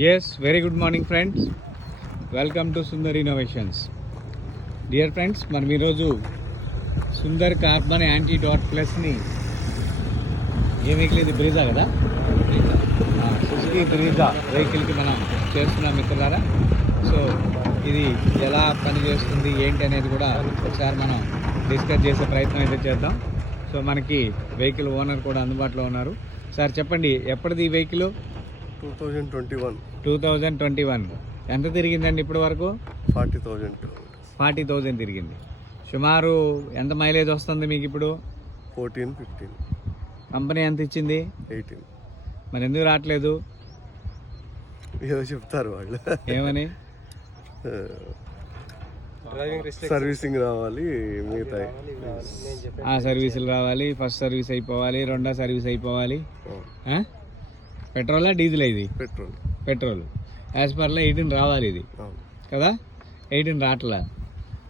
Yes, very good morning friends. Welcome to Sundar Innovations. Dear friends, మనం ఈరోజు Sundar carbon anti dot ప్లస్ని ఏ vehicle ఇది బ్రీజా కదా, Suzuki Brezza వెహికల్కి మనం చేస్తున్నాం మిత్రులారా. సో ఇది ఎలా పనిచేస్తుంది ఏంటి అనేది కూడా ఒకసారి మనం డిస్కస్ చేసే ప్రయత్నం అయితే చేద్దాం. సో మనకి వెహికల్ ఓనర్ కూడా అందుబాటులో ఉన్నారు. సార్ చెప్పండి, ఎప్పటిది ఈ వెహికల్? 2021. ఎంత తిరిగిందండి ఇప్పటి వరకు? 40,000 తిరిగింది. సుమారు ఎంత మైలేజ్ వస్తుంది మీకు ఇప్పుడు? 14-15. కంపెనీ ఎంత ఇచ్చింది? 18. మరి ఎందుకు రావట్లేదు? ఏదో చెప్తారు వాళ్ళు. ఏమని? సర్వీసింగ్ రావాలి, మిగతా సర్వీసులు రావాలి, ఫస్ట్ సర్వీస్ అయిపోవాలి, రెండో సర్వీస్ అయిపోవాలి. పెట్రోలా డీజిల్? ఇది పెట్రోల్. యాజ్ పర్లా 18 రావాలి ఇది కదా, 18 రావట్లా.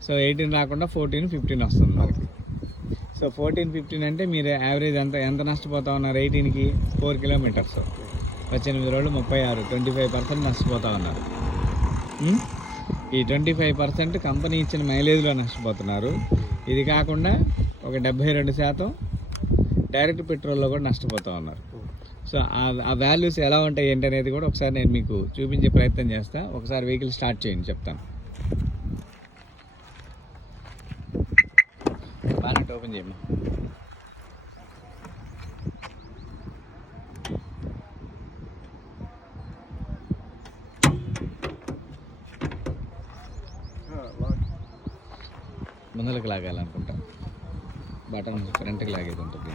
సో 18 రాకుండా 14-15 వస్తుంది మనకి. సో 14-15 అంటే మీరు యావరేజ్ ఎంత నష్టపోతా ఉన్నారు? 18కి 4 కిలోమీటర్స్ 18 రోజులు 36, 25% నష్టపోతా ఉన్నారు. ఈ 25% కంపెనీ ఇచ్చిన మైలేజ్లో నష్టపోతున్నారు. ఇది కాకుండా ఒక 72% డైరెక్ట్ పెట్రోల్లో కూడా నష్టపోతూ ఉన్నారు. సో ఆ వాల్యూస్ ఎలా ఉంటాయి ఏంటి అనేది కూడా ఒకసారి నేను మీకు చూపించే ప్రయత్నం చేస్తాను. ఒకసారి వెహికల్ స్టార్ట్ చేయండి, చెప్తాను. బాగా ఓపెన్ చేయమ్మా. ముందరకు లాగాలనుకుంటా, బటన్ ఫ్రంట్కి లాగేది ఉంటుంది.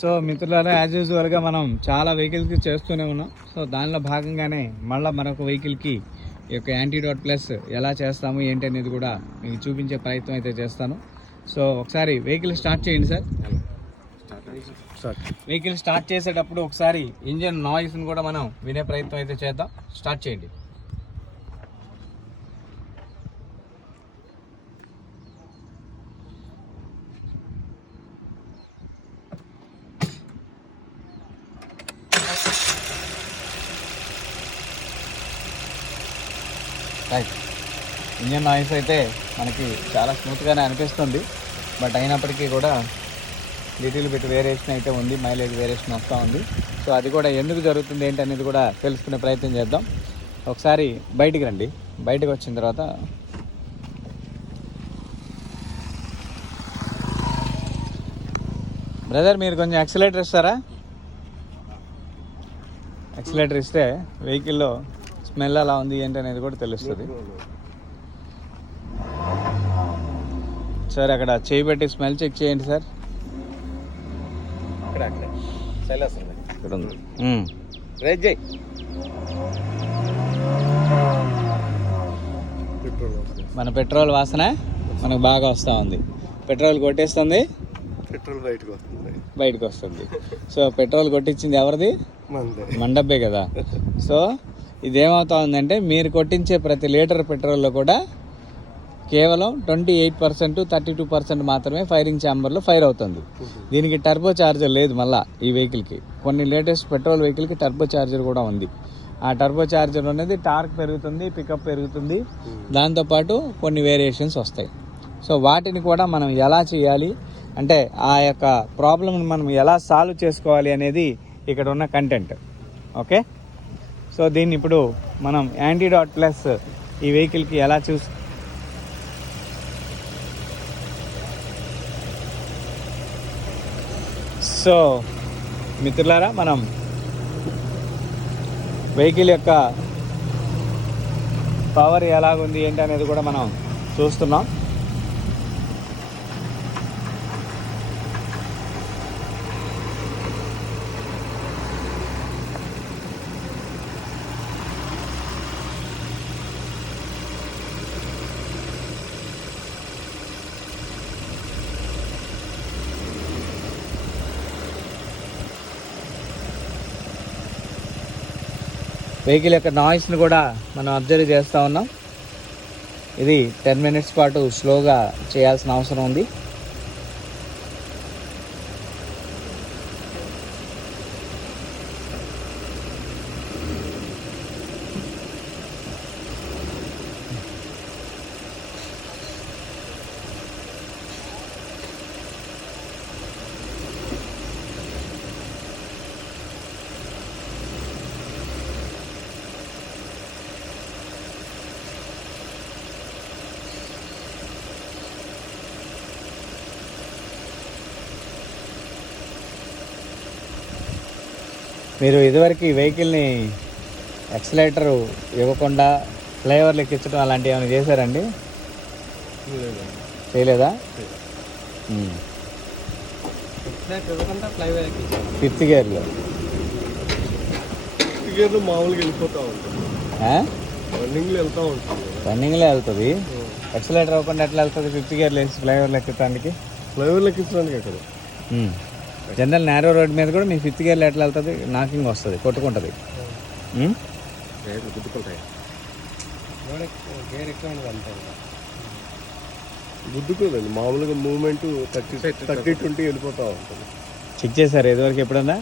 సో మిత్రులారా, యాజ్ యూజువల్గా మనం చాలా వెహికల్స్కి చేస్తూనే ఉన్నాం. సో దానిలో భాగంగానే మళ్ళీ మరొక వెహికల్కి ఈ యొక్క యాంటీడాట్ ప్లస్ ఎలా చేస్తాము ఏంటి అనేది కూడా మీకు చూపించే ప్రయత్నం అయితే చేస్తాను. సో ఒకసారి వెహికల్ స్టార్ట్ చేయండి సార్. వెహికల్ స్టార్ట్ చేసేటప్పుడు ఒకసారి ఇంజన్ నాయిస్ని కూడా మనం వినే ప్రయత్నం అయితే చేద్దాం. స్టార్ట్ చేయండి. రైట్, ఇంజన్ నాయిస్ అయితే మనకి చాలా స్మూత్గానే అనిపిస్తుంది. బట్ అయినప్పటికీ కూడా లిటిల్ బిట్ వేరియేషన్ అయితే ఉంది, మైలేజ్ వేరియేషన్ వస్తూ ఉంది. సో అది కూడా ఎందుకు జరుగుతుంది ఏంటి అనేది కూడా తెలుసుకునే ప్రయత్నం చేద్దాం. ఒకసారి బయటికి రండి. బయటకు వచ్చిన తర్వాత బ్రదర్ మీరు కొంచెం యాక్సిలేటర్ ఇస్తారా? యాక్సిలేటర్ ఇస్తే వెహికల్లో స్మెల్ అలా ఉంది ఏంటి అనేది కూడా తెలుస్తుంది. సార్ అక్కడ చేయి పెట్టి స్మెల్ చెక్ చేయండి సార్. ఇక్కడ ఉంది. మన పెట్రోల్ వాసన మనకు బాగా వస్తూ ఉంది. పెట్రోల్ కొట్టేస్తుంది, పెట్రోల్ బయటకు వస్తుంది. సో పెట్రోల్ కొట్టించింది ఎవరిది? మండబ్బే కదా. సో ఇదేమవుతా ఉందంటే మీరు కొట్టించే ప్రతి లీటర్ పెట్రోల్లో కూడా కేవలం 28%, 32% మాత్రమే ఫైరింగ్ ఛాంబర్లో ఫైర్ అవుతుంది. దీనికి టర్బో చార్జర్ లేదు. మళ్ళీ ఈ వెహికల్కి కొన్ని లేటెస్ట్ పెట్రోల్ వెహికల్కి టర్బో చార్జర్ కూడా ఉంది. ఆ టర్బో చార్జర్ అనేది టార్క్ పెరుగుతుంది, పికప్ పెరుగుతుంది, దాంతోపాటు కొన్ని వేరియేషన్స్ వస్తాయి. సో వాటిని కూడా మనం ఎలా చేయాలి అంటే ఆ యొక్క ప్రాబ్లమ్ని మనం ఎలా సాల్వ్ చేసుకోవాలి అనేది ఇక్కడ ఉన్న కంటెంట్. ఓకే, సో దీన్ని ఇప్పుడు మనం యాంటీడాట్ ప్లస్ ఈ వెహికల్కి ఎలా సో మిత్రులారా, మనం వెహికల్ యొక్క పవర్ ఎలాగుంది ఏంటి అనేది కూడా మనం చూస్తున్నాం. వెహికల్ యొక్క నాయిస్ని కూడా మనం అబ్జర్వ్ చేస్తూ ఉన్నాం. ఇది 10 minutes పాటు స్లోగా చేయాల్సిన అవసరం ఉంది. మీరు ఇదివరకు ఈ వెహికల్ని ఎక్సలేటర్ ఇవ్వకుండా ఫ్లైఓవర్లు ఎక్కించడం అలాంటివి ఏమైనా చేశారండి? చేయలేదా? ఫిఫ్త్ గేర్లో మామూలుగా వెళ్ళిపోతా ఉంటుంది, రన్నింగ్లో వెళ్తుంది. ఎక్సలేటర్ అవ్వకుండా ఎట్లా వెళ్తుంది ఫిఫ్త్ గేర్లో వేసి ఫ్లైఓవర్లు ఎక్కడానికి? ఫ్లైఓవర్లు ఎక్కించడానికి అక్కడ జనరల్ నేరో రోడ్ మీద కూడా మీ ఫిఫ్త్ గేర్లో ఎట్లా వెళ్తుంది? నాకింగ్ వస్తుంది, కొట్టుకుంటుంది. గుద్దుకోదండి, మామూలుగా మూవ్మెంట్ 30-20 వెళ్ళిపోతా ఉంటుంది. చెక్ చేశారు ఇదివరకు ఎప్పుడన్నా?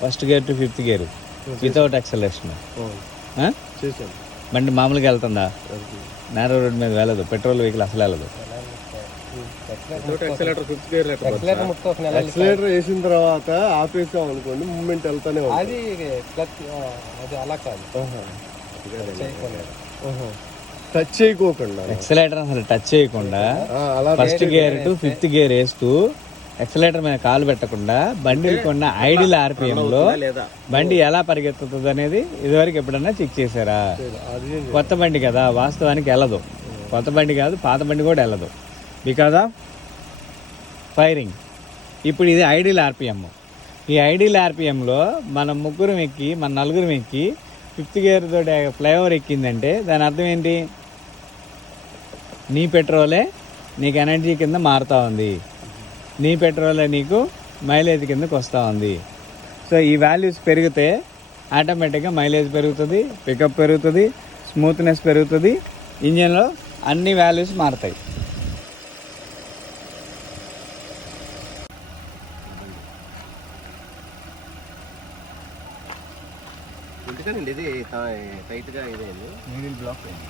First gear to fifth gear without exhalation చేశాను. బండి మామూలుగా వెళ్తుందా? నేరో రోడ్ మీద వెళ్ళదు, పెట్రోల్ వెహికల్ అసలు వెళ్ళదు. ఎక్సలేటర్ వేసిన తర్వాత ఆపేసాం అనుకోండి, మూవ్మెంట్ వెళ్తానే ఉంటుంది. టచ్ చేయకోకుండా, ఎక్సలేటర్ అసలు టచ్ చేయకుండా first gear to fifth gear వేస్తూ ఎక్సలేటర్ మీద కాలు పెట్టకుండా బండి కొన్న ఐడిల్ ఆర్పిఎం లో బండి ఎలా పరిగెత్తుతుంది అనేది ఇదివరకు ఎప్పుడన్నా చెక్ చేశారా? కొత్త బండి కదా, వాస్తవానికి వెళ్ళదు. కొత్త బండి కాదు, పాత బండి కూడా వెళ్ళదు బికాజ్ ఆఫ్ ఫైరింగ్. ఇప్పుడు ఇది ఐడిల్ ఆర్పిఎం. ఈ ఐడిల్ ఆర్పిఎంలో మనం ముగ్గురం ఎక్కి, మన నలుగురం ఎక్కి ఫిఫ్త్ గేర్ తోటి ఫ్లైఓవర్ ఎక్కిందంటే దాని అర్థం ఏంటి? నీ పెట్రోలే నీకు ఎనర్జీ కింద మారుతూ ఉంది, నీ పెట్రోలే నీకు మైలేజ్ కిందకు వస్తూ ఉంది. సో ఈ వాల్యూస్ పెరిగితే ఆటోమేటిక్గా మైలేజ్ పెరుగుతుంది, పికప్ పెరుగుతుంది, స్మూత్నెస్ పెరుగుతుంది, ఇంజన్లో అన్ని వాల్యూస్ మారుతాయి. ఇది టైట్గా ఇదే నీడిల్ బ్లాక్ అయింది.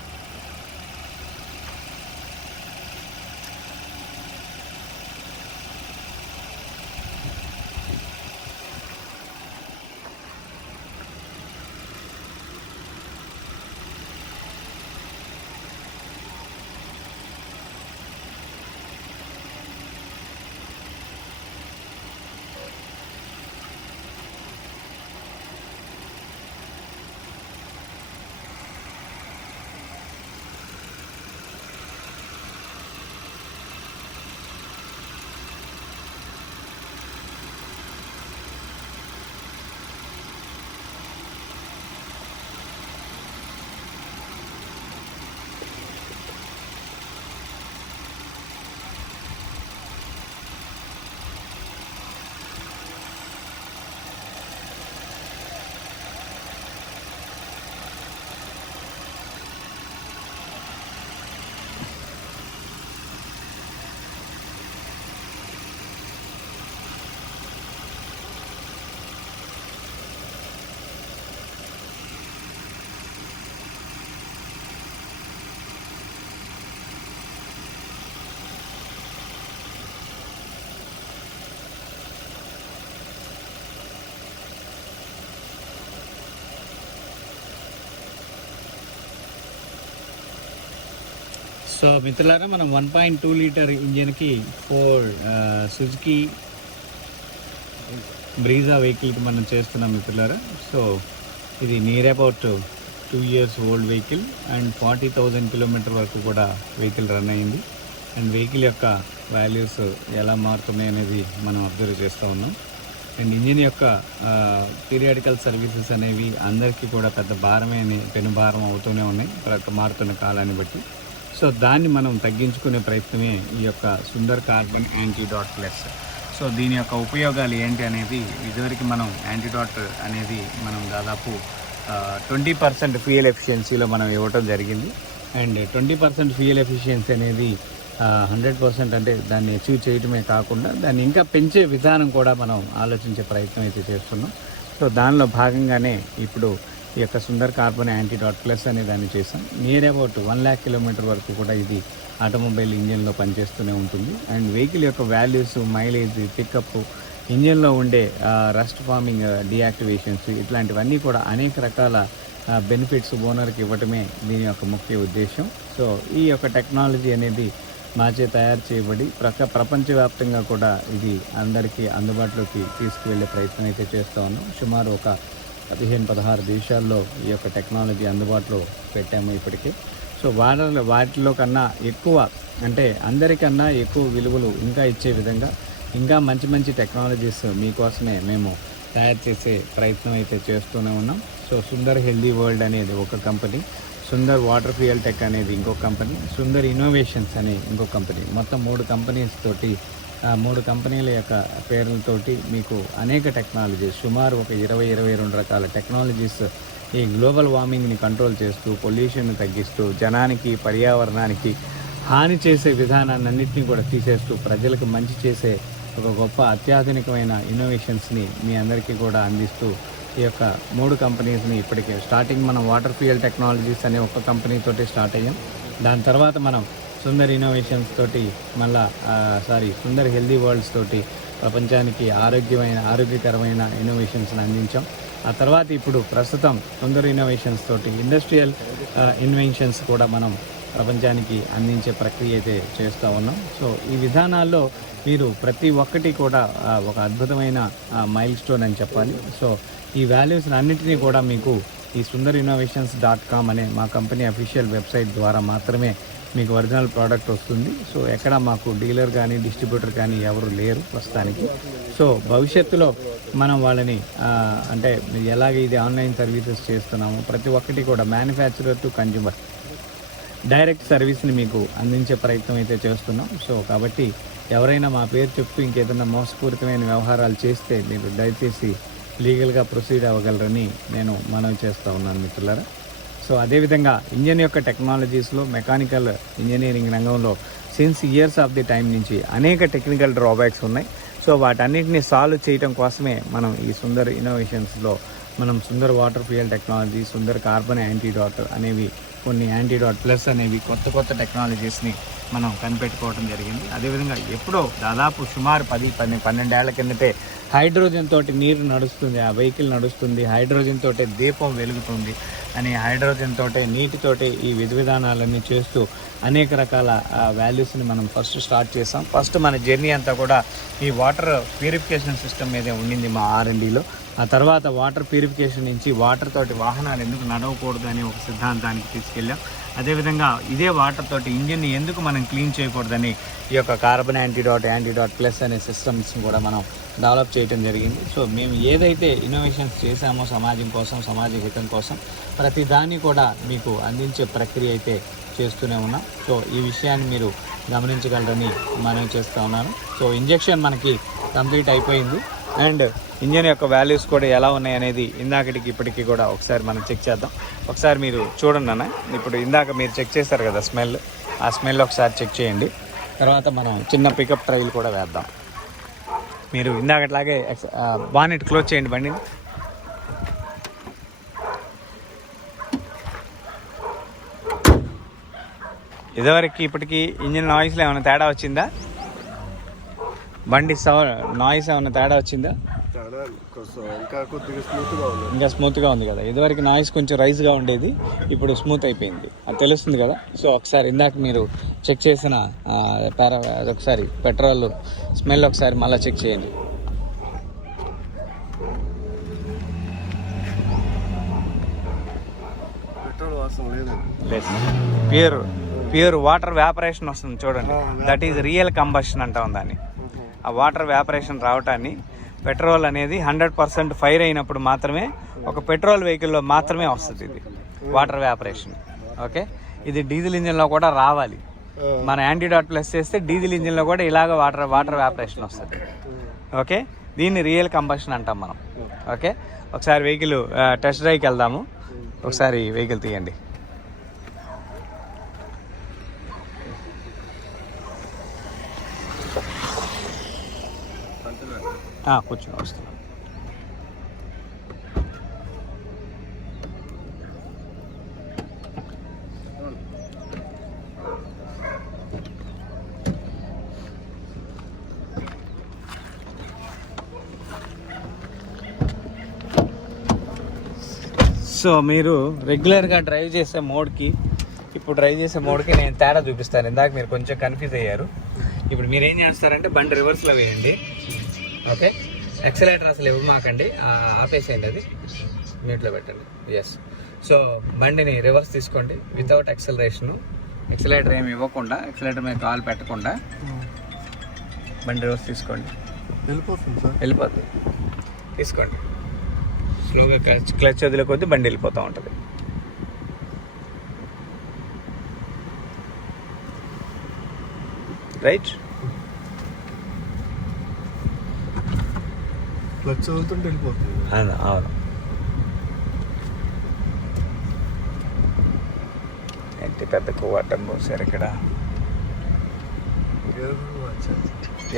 సో మిత్రులారా, మనం 1.2 లీటర్ ఇంజిన్కి సుజుకి బ్రీజా వెహికల్కి మనం చేస్తున్నాం మిత్రులారా. సో ఇది near about 2 years old vehicle and 40,000 kilometer వరకు కూడా వెహికల్ రన్ అయింది. అండ్ వెహికల్ యొక్క వాల్యూస్ ఎలా మారుతున్నాయి అనేది మనం అబ్జర్వ్ చేస్తూ ఉన్నాం. అండ్ ఇంజిన్ యొక్క పీరియాడికల్ సర్వీసెస్ అనేవి అందరికీ కూడా పెద్ద పెనుభారం అవుతూనే ఉన్నాయి మారుతున్న కాలాన్ని బట్టి. సో దాన్ని మనం తగ్గించుకునే ప్రయత్నమే ఈ యొక్క Sundar carbon antidote plus. So దీని యొక్క ఉపయోగాలు ఏంటి అనేది ఇదివరకు మనం యాంటీడాట్ అనేది మనం దాదాపు 20% ఫ్యూయల్ ఎఫిషియన్సీలో మనం ఇవ్వటం జరిగింది. అండ్ 20% ఫ్యూయల్ ఎఫిషియన్సీ అనేది 100% అంటే దాన్ని అచీవ్ చేయడమే కాకుండా దాన్ని ఇంకా పెంచే విధానం కూడా మనం ఆలోచించే ప్రయత్నం అయితే చేస్తున్నాం. సో దానిలో భాగంగానే ఇప్పుడు ఈ యొక్క సుందర్ కార్బన్ యాంటీడాట్ ప్లస్ అనే దాన్ని చేసాం. నియర్ అబౌట్ 1 lakh కిలోమీటర్ వరకు కూడా ఇది ఆటోమొబైల్ ఇంజిన్లో పనిచేస్తూనే ఉంటుంది. అండ్ వెహికల్ యొక్క వాల్యూస్, మైలేజ్, పికప్, ఇంజిన్లో ఉండే రస్ట్ ఫార్మింగ్ డియాక్టివేషన్స్ ఇట్లాంటివన్నీ కూడా అనేక రకాల బెనిఫిట్స్ ఓనర్కి ఇవ్వటమే దీని యొక్క ముఖ్య ఉద్దేశం. సో ఈ యొక్క టెక్నాలజీ అనేది మాచే తయారు చేయబడి ప్రపంచవ్యాప్తంగా కూడా ఇది అందరికీ అందుబాటులోకి తీసుకువెళ్ళే ప్రయత్నం అయితే చేస్తూ ఉన్నాం. సుమారు ఒక 15-16 దేశాల్లో ఈ యొక్క టెక్నాలజీ అందుబాటులో పెట్టాము ఇప్పటికే. సో వాటిలో కన్నా ఎక్కువ అంటే అందరికన్నా ఎక్కువ విలువలు ఇంకా ఇచ్చే విధంగా ఇంకా మంచి మంచి టెక్నాలజీస్ మీకోసమే మేము తయారు చేసే ప్రయత్నం అయితే చేస్తూనే ఉన్నాం. సో సుందర్ హెల్దీ వరల్డ్ అనేది ఒక company, Sundar water fuel tech అనేది ఇంకొక కంపెనీ, సుందర్ ఇన్నోవేషన్స్ అనే ఇంకొక కంపెనీ, మొత్తం 3 కంపెనీస్ తోటి 3 కంపెనీల యొక్క పేర్లతోటి మీకు అనేక టెక్నాలజీస్ సుమారు ఒక 20-22 రకాల టెక్నాలజీస్ ఈ గ్లోబల్ వార్మింగ్ని కంట్రోల్ చేస్తూ, పొల్యూషన్ని తగ్గిస్తూ, జనానికి పర్యావరణానికి హాని చేసే విధానాన్ని అన్నింటినీ కూడా తీసేస్తూ ప్రజలకు మంచి చేసే ఒక గొప్ప అత్యాధునికమైన ఇన్నోవేషన్స్ని మీ అందరికీ కూడా అందిస్తూ ఈ యొక్క 3 కంపెనీస్ని ఇప్పటికే స్టార్టింగ్ మనం వాటర్ ఫ్యూయల్ టెక్నాలజీస్ అనే ఒక కంపెనీతోటి స్టార్ట్ అయ్యాం. దాని తర్వాత మనం సుందర్ ఇన్నోవేషన్స్ తోటి సుందర్ హెల్దీ వరల్డ్స్ తోటి ప్రపంచానికి ఆరోగ్యకరమైన ఇన్నోవేషన్స్ని అందించాం. ఆ తర్వాత ఇప్పుడు ప్రస్తుతం సుందర్ ఇన్నోవేషన్స్ తోటి ఇండస్ట్రియల్ ఇన్వెన్షన్స్ కూడా మనం ప్రపంచానికి అందించే ప్రక్రియ అయితే చేస్తూ ఉన్నాం. సో ఈ విధానాల్లో మీరు ప్రతి ఒక్కటి కూడా ఒక అద్భుతమైన మైల్ స్టోన్ అని చెప్పాలి. సో ఈ వాల్యూస్ని అన్నింటినీ కూడా మీకు ఈ sundariinnovations.com అనే మా కంపెనీ అఫీషియల్ వెబ్సైట్ ద్వారా మాత్రమే మీకు ఒరిజినల్ ప్రోడక్ట్ వస్తుంది. సో ఎక్కడ మాకు డీలర్ కానీ డిస్ట్రిబ్యూటర్ కానీ ఎవరు లేరు ప్రస్తుతానికి. సో భవిష్యత్తులో మనం వాళ్ళని అంటే ఎలాగ ఇది ఆన్లైన్ సర్వీసెస్ చేస్తున్నాము, ప్రతి ఒక్కటి కూడా మ్యానుఫ్యాక్చరర్ టు కన్జ్యూమర్ డైరెక్ట్ సర్వీస్ని మీకు అందించే ప్రయత్నం అయితే చేస్తున్నాం. సో కాబట్టి ఎవరైనా మా పేరు చెప్తూ ఇంకేదైనా మోసపూరితమైన వ్యవహారాలు చేస్తే మీరు దయచేసి లీగల్గా ప్రొసీడ్ అవ్వగలరని నేను మనవి చేస్తూ ఉన్నాను మిత్రులారా. సో అదేవిధంగా ఇంజన్ యొక్క టెక్నాలజీస్లో మెకానికల్ ఇంజనీరింగ్ రంగంలో since years of the time నుంచి అనేక టెక్నికల్ డ్రాబ్యాక్స్ ఉన్నాయి. సో వాటన్నిటిని సాల్వ్ చేయడం కోసమే మనం ఈ సుందర్ ఇన్నోవేషన్స్లో మనం Sundar water fuel technology, Sundar carbon antidote అనేవి కొన్ని యాంటీడాట్ ప్లస్ అనేవి కొత్త టెక్నాలజీస్ని మనం కనిపెట్టుకోవడం జరిగింది. అదేవిధంగా ఎప్పుడో దాదాపు సుమారు 10-12 ఏళ్ల కిందటే హైడ్రోజన్ తోటి నీరు నడుస్తుంది, ఆ వెహికల్ నడుస్తుంది, హైడ్రోజన్ తోటే దీపం వెలుగుతుంది అని హైడ్రోజన్ తోటే నీటితోటే ఈ విధానాలన్నీ చేస్తూ అనేక రకాల వాల్యూస్ని మనం ఫస్ట్ స్టార్ట్ చేసాం. ఫస్ట్ మన జర్నీ అంతా కూడా ఈ వాటర్ ప్యూరిఫికేషన్ సిస్టమ్ మీదే ఉండింది మా R&Dలో. ఆ తర్వాత వాటర్ ప్యూరిఫికేషన్ నుంచి వాటర్ తోటి వాహనాలు ఎందుకు నడవకూడదు అనే ఒక సిద్ధాంతానికి తీసుకెళ్ళాం. అదేవిధంగా ఇదే వాటర్ తోటి ఇంజిన్ని ఎందుకు మనం క్లీన్ చేయకూడదని ఈ యొక్క కార్బన్ యాంటీడాట్ ప్లస్ అనే సిస్టమ్స్ని కూడా మనం డెవలప్ చేయడం జరిగింది. సో మేము ఏదైతే ఇన్నోవేషన్స్ చేశామో సమాజం కోసం, సమాజ హితం కోసం ప్రతి దాన్ని కూడా మీకు అందించే ప్రక్రియ అయితే చేస్తూనే ఉన్నాం. సో ఈ విషయాన్ని మీరు గమనించగలరని మనం చేస్తూ ఉన్నాను. సో ఇంజెక్షన్ మనకి కంప్లీట్ అయిపోయింది అండ్ ఇంజన్ యొక్క వాల్యూస్ కూడా ఎలా ఉన్నాయి అనేది ఇందాకటికి ఇప్పటికీ కూడా ఒకసారి మనం చెక్ చేద్దాం. ఒకసారి మీరు చూడండి అన్న, ఇప్పుడు ఇందాక మీరు చెక్ చేశారు కదా స్మెల్, ఆ స్మెల్ ఒకసారి చెక్ చేయండి. తర్వాత మనం చిన్న పికప్ ట్రైల్ కూడా వేద్దాం. మీరు ఇందాకట్లాగే బానెట్ క్లోజ్ చేయండి బండిని. ఇదివరకు ఇప్పటికీ ఇంజిన్ నాయిస్లో ఏమైనా తేడా వచ్చిందా? బండి నాయిస్ ఏమైనా తేడా వచ్చిందా? ఇంకా స్మూత్గా ఉంది కదా. ఇదివరకు నాయిస్ కొంచెం రైజ్గా ఉండేది, ఇప్పుడు స్మూత్ అయిపోయింది, అది తెలుస్తుంది కదా. సో ఒకసారి ఇందాక మీరు చెక్ చేసిన ఒకసారి పెట్రోల్ స్మెల్ ఒకసారి మళ్ళీ చెక్ చేయండి. పెట్రోల్ వాసన లేదు, ప్యూర్ వాటర్ వ్యాపరేషన్ వస్తుంది చూడండి. దట్ ఈజ్ రియల్ కంబషన్ అంటాం దాన్ని. ఆ వాటర్ వ్యాపరేషన్ రావటాన్ని పెట్రోల్ అనేది 100% ఫైర్ అయినప్పుడు మాత్రమే ఒక పెట్రోల్ వెహికల్లో మాత్రమే వస్తుంది ఇది వాటర్ వ్యాపరేషన్. ఓకే, ఇది డీజిల్ ఇంజిన్లో కూడా రావాలి. మన యాంటీడాట్ ప్లస్ చేస్తే డీజిల్ ఇంజిన్లో కూడా ఇలాగ వాటర్ వ్యాపరేషన్ వస్తుంది. ఓకే, దీన్ని రియల్ కంబషన్ అంటాం మనం. ఓకే, ఒకసారి వెహికల్ టెస్ట్ డ్రైవ్కి వెళ్దాము. ఒకసారి వెహికల్ తీయండి. కూర్చొని వస్తున్నాం. సో మీరు రెగ్యులర్గా డ్రైవ్ చేసే మోడ్కి ఇప్పుడు డ్రైవ్ చేసే మోడ్కి నేను తేడా చూపిస్తాను. ఇందాక మీరు కొంచెం కన్ఫ్యూజ్ అయ్యారు. ఇప్పుడు మీరు ఏం చేస్తారంటే బండి రివర్స్లో వేయండి. ఓకే, ఎక్సలేటర్ అసలు ఇవ్వ మాకండి, ఆపేసేయండి, అది మ్యూట్లో పెట్టండి. ఎస్. సో బండిని రివర్స్ తీసుకోండి వితౌట్ ఎక్సలరేషను. ఎక్సలేటర్ ఏమి ఇవ్వకుండా, ఎక్సలేటర్ మీద కాలు పెట్టకుండా బండి రివర్స్ తీసుకోండి. వెళ్ళిపోతుంది సార్, వెళ్ళిపోతుంది. తీసుకోండి స్లోగా, క్లచ్ వదిలే కొద్దీ బండి వెళ్ళిపోతూ ఉంటుంది. రైట్. క్లచ్ చదువుతుంటే వెళ్ళిపోతుంది. అవును అవును. ఏంటి పెద్ద కోవటం పోసారు ఇక్కడ.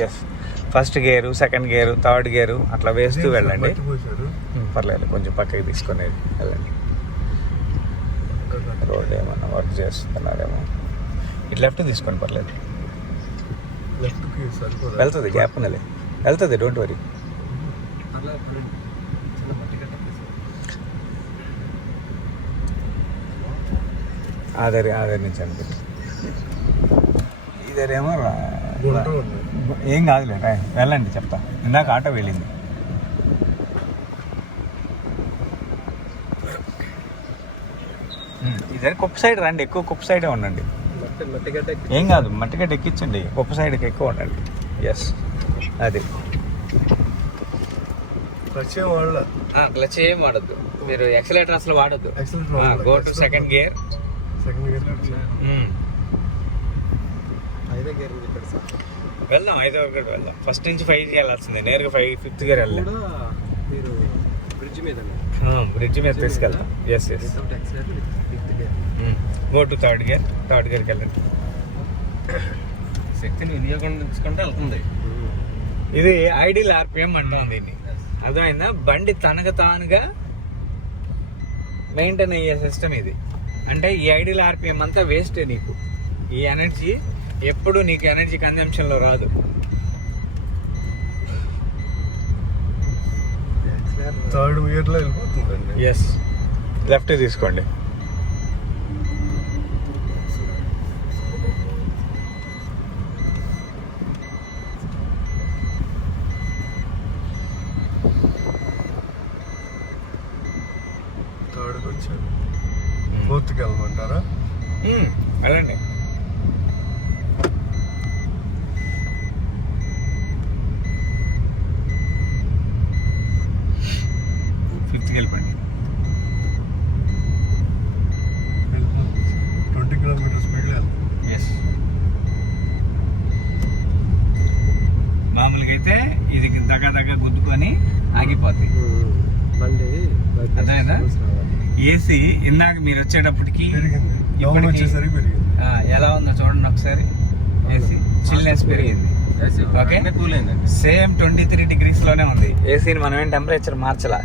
Yes, first gear, second gear, third gear అట్లా వేస్తూ వెళ్ళండి. పర్లేదు, కొంచెం పక్కకి తీసుకొని వెళ్ళండి. రోడ్ ఏమన్నా వర్క్ చేస్తున్నారేమో. ఇటు లెఫ్ట్ తీసుకొని పర్లేదు, వెళ్తుంది, గ్యాప్ ఉన్నది, వెళ్తుంది, డోంట్ వరీ. ఆధారి నుంచి అనుకుంటా. ఇదేమో ఏం కాదులే, వెళ్ళండి, చెప్తా. ఇందాక ఆటో వెళ్ళింది. ఇదే కుప్ప సైడ్ రండి, ఎక్కువ కుప్ప సైడే ఉండండి. ఏం కాదు, మట్టిగడ్డ ఎక్కించండి, కుప్ప సైడ్కి ఎక్కువ ఉండండి. ఎస్, అది. క్లచ్ ఏం వాడద్దు మీరు, ఎక్సలేటర్ అసలు వాడద్దు. Go to second gear. వెళ్దాం, 5వ గేర్ వెళ్దాం. ఫస్ట్ నుంచి 5 వెళ్ళాల్సింది, నేరుగా 5th గేర్ వెళ్ళాం. బ్రిడ్జ్ మీద తీసుకెళ్తాం. Yes yes. Go to third గేర్కి వెళ్ళండి. శక్తిని వినియోగించుకుంటే వెళ్తుంది. ఇది ఐడియల్ ఆర్పిఎం అంటాం దీన్ని, అర్థమైందా? బండి తనకు తానుగా మెయింటైన్ అయ్యే సిస్టమ్ ఇది. అంటే ఈ ఐడియల్ ఆర్పిఎం అంతా వేస్టే నీకు. ఈ ఎనర్జీ ఎప్పుడు నీకు ఎనర్జీ కన్జంప్షన్లో రాదు. థర్డ్ గేర్లో వెళ్ళిపోతుందండి. ఎస్, లెఫ్ట్ తీసుకోండి. థర్డ్కి వచ్చారు, 4th వెళ్ళమంటారా? వెళ్ళండి. వెళ్ళిపోండి. 20 కిలోమీటర్ స్పీడ్ వెళ్తుంది. ఎస్, మామూలుగా అయితే ఇది దగ్గర గుద్దుకొని ఆగిపోద్ది బండి. అదేనా? ఏసీ ఇందాక మీరు వచ్చేటప్పటికి వచ్చేసరికి పెరిగింది. ఎలా ఉందో చూడండి ఒకసారి. ఏసీ చిల్నెస్ పెరిగింది. ఓకే, కూల్ అయిందండి. సేమ్ 23 degrees లోనే ఉంది. ఏసీని మనం ఏం టెంపరేచర్ మార్చలా.